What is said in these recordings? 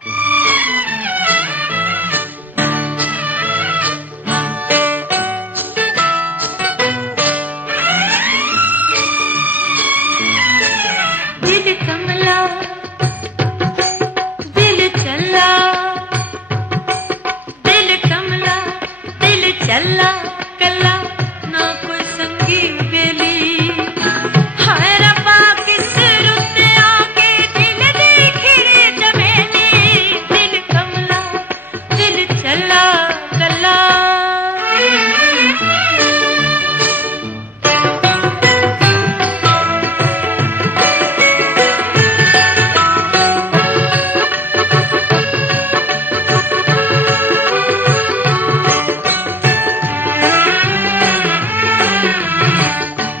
दिल कमला दिल चला, दिल कमला दिल चला कला ना कोई संगी बेली। हाय रब्बा किस रुत आके दिल दी खिड़े चमेली। दिल कमला दिल चला कला।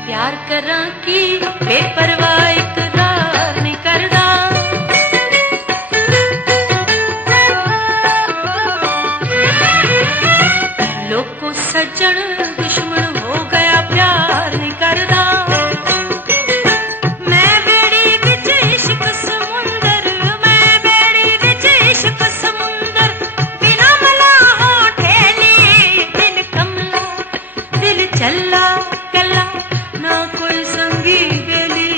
प्यार करा की बेपरवाह इकरार नहीं करदा। लोगों सज्जन दुश्मन हो गया प्यार नहीं करदा। मैं बेड़ी विच इश्क समुंदर, मैं बेड़ी विच इश्क समुंदर बिना मलाहों ठेली। दिल कमला दिल चला कला ना कोई संगी बेली।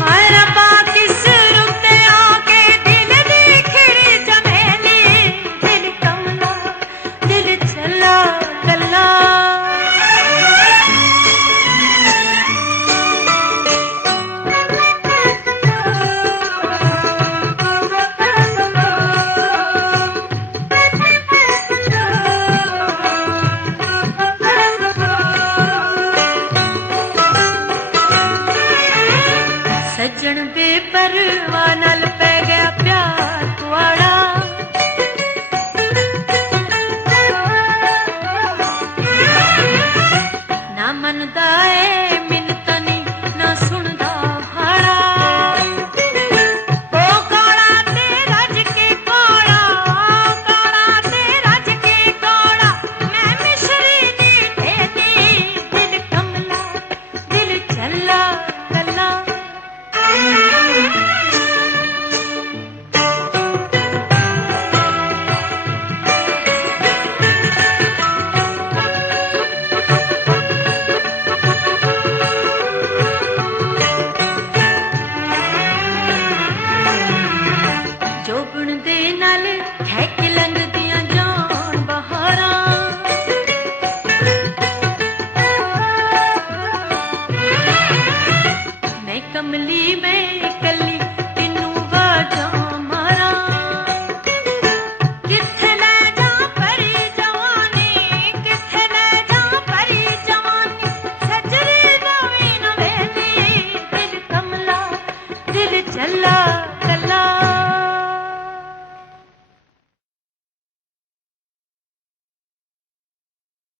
हाय रब्बा किस रुत आके दिल दी खिड़ी चमेली। दिल कमला दिल चला कला। सज्जन बेपरवाह नाल